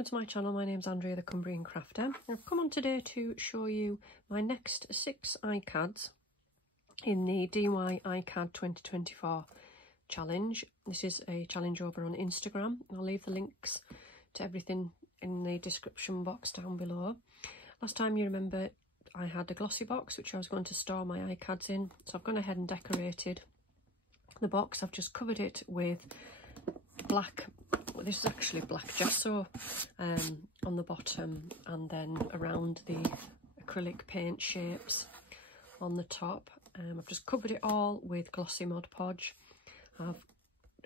welcome to my channel. My name's Andrea the Cumbrian Crafter. I've come on today to show you my next 6 iCads in the DIY iCad 2024 challenge. This is a challenge over on Instagram. I'll leave the links to everything in the description box down below. Last time, you remember, I had a glossy box which I was going to store my iCads in, so I've gone ahead and decorated the box. I've just covered it with black, well, this is actually black gesso on the bottom, and then around the acrylic paint shapes on the top. I've just covered it all with glossy Mod Podge. I've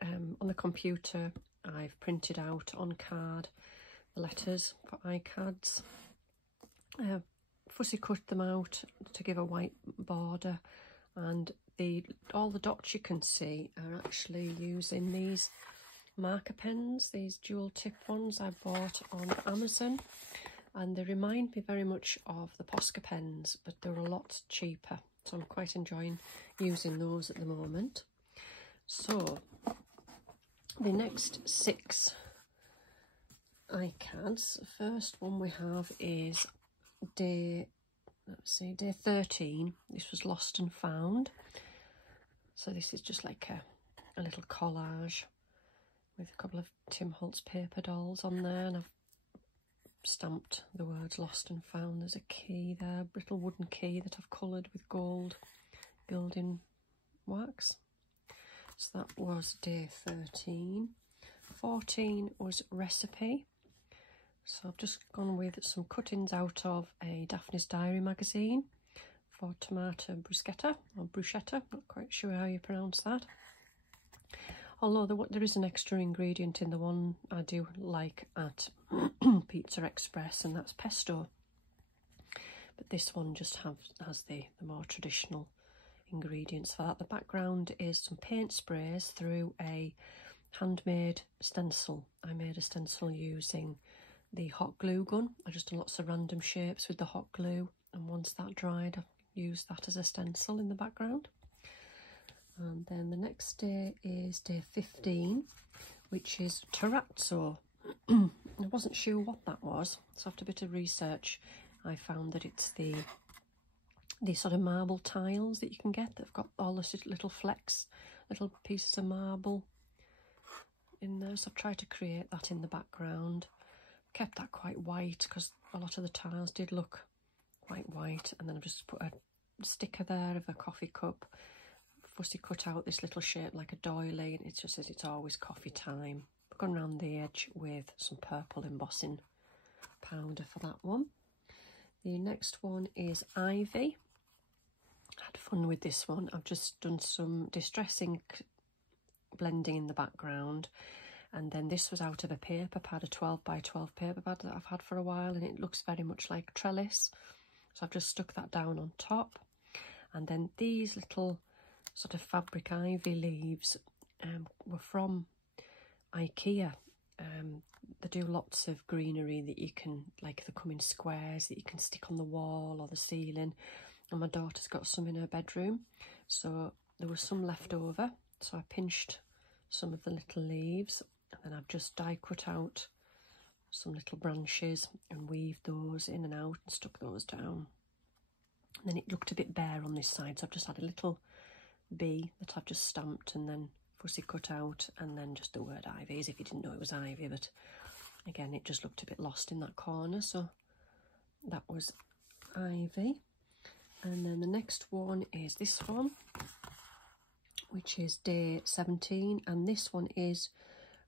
on the computer I've printed out on card the letters for iCads, fussy cut them out to give a white border, and all the dots you can see are actually using these marker pens, these dual tip ones I bought on Amazon, and they remind me very much of the Posca pens, but they're a lot cheaper, so I'm quite enjoying using those at the moment. So the next 6 iCads, the first one we have is day 13. This was lost and found, so this is just like a little collage with a couple of Tim Holtz paper dolls on there, and I've stamped the words lost and found. There's a key there, a little wooden key that I've coloured with gold gilding wax. So that was day 13. 14 was recipe. So I've just gone with some cuttings out of a Daphne's Diary magazine for tomato bruschetta, or bruschetta, not quite sure how you pronounce that. Although there is an extra ingredient in the one I do like at Pizza Express, and that's pesto. But this one just has the more traditional ingredients for that. The background is some paint sprays through a handmade stencil. I made a stencil using the hot glue gun. I just done lots of random shapes with the hot glue, and once that dried, I used that as a stencil in the background. And then the next day is day 15, which is terrazzo. I wasn't sure what that was, so after a bit of research I found that it's the sort of marble tiles that you can get that have got all the little flecks, little pieces of marble in there. So I've tried to create that in the background. Kept that quite white because a lot of the tiles did look quite white, and then I've just put a sticker there of a coffee cup, fussy cut out this little shape like a doily, and it just says it's always coffee time. I've gone around the edge with some purple embossing powder for that one. The next one is ivy. I had fun with this one. I've just done some distress ink blending in the background, and then this was out of a paper pad, a 12 by 12 paper pad that I've had for a while, and it looks very much like trellis, so I've just stuck that down on top. And then these little sort of fabric ivy leaves were from IKEA. They do lots of greenery that you can, like, they come in squares that you can stick on the wall or the ceiling, and my daughter's got some in her bedroom, so there was some left over, so I pinched some of the little leaves, and then I've just die cut out some little branches and weaved those in and out and stuck those down. And then it looked a bit bare on this side, so I've just had a little bee that I've just stamped and then fussy cut out, and then just the word ivy, as if you didn't know it was ivy, but again it just looked a bit lost in that corner, so that was ivy. And then the next one is this one, which is day 17, and this one is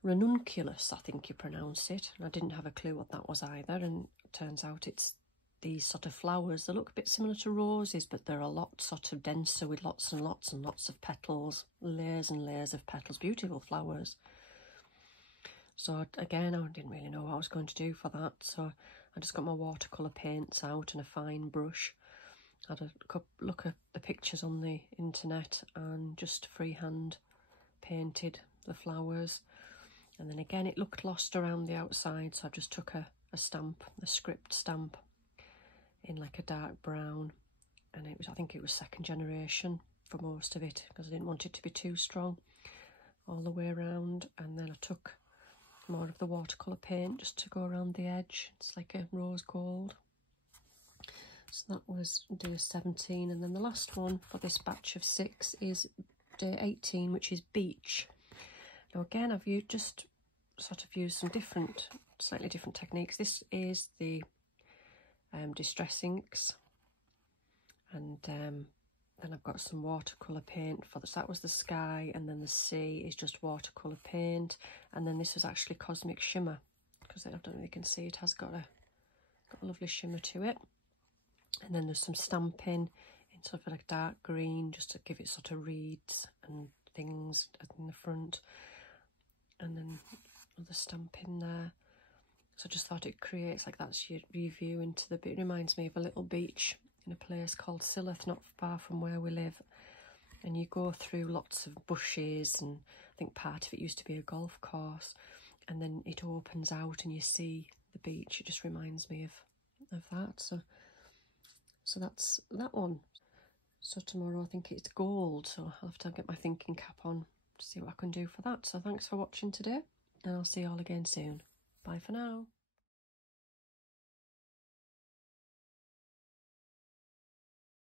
ranunculus, I think you pronounce it, and I didn't have a clue what that was either, and it turns out it's these sort of flowers. They look a bit similar to roses, but they're a lot sort of denser with lots and lots and lots of petals, layers and layers of petals, beautiful flowers. So again, I didn't really know what I was going to do for that, so I just got my watercolour paints out and a fine brush. I had a look at the pictures on the internet and just freehand painted the flowers. And then again it looked lost around the outside, so I just took a stamp, a script stamp in like a dark brown, and I think it was second generation for most of it because I didn't want it to be too strong all the way around. And then I took more of the watercolour paint just to go around the edge. It's like a rose gold. So that was day 17, and then the last one for this batch of 6 is day 18, which is beach. Now again, I've just sort of used some slightly different techniques. This is the distress inks, and then I've got some watercolour paint for this. That was the sky, and then the sea is just watercolour paint, and then this was actually Cosmic Shimmer, because I don't know if you can see, it has got a lovely shimmer to it. And then there's some stamping in sort of like dark green, just to give it sort of reeds and things in the front, and then other stamping there. So I just thought it creates, like, that's your view into the beach. It reminds me of a little beach in a place called Silloth, not far from where we live. And you go through lots of bushes, and I think part of it used to be a golf course. And then it opens out and you see the beach. It just reminds me of that. So that's that one. So tomorrow I think it's gold, so I'll have to get my thinking cap on to see what I can do for that. So thanks for watching today, and I'll see you all again soon. Bye for now.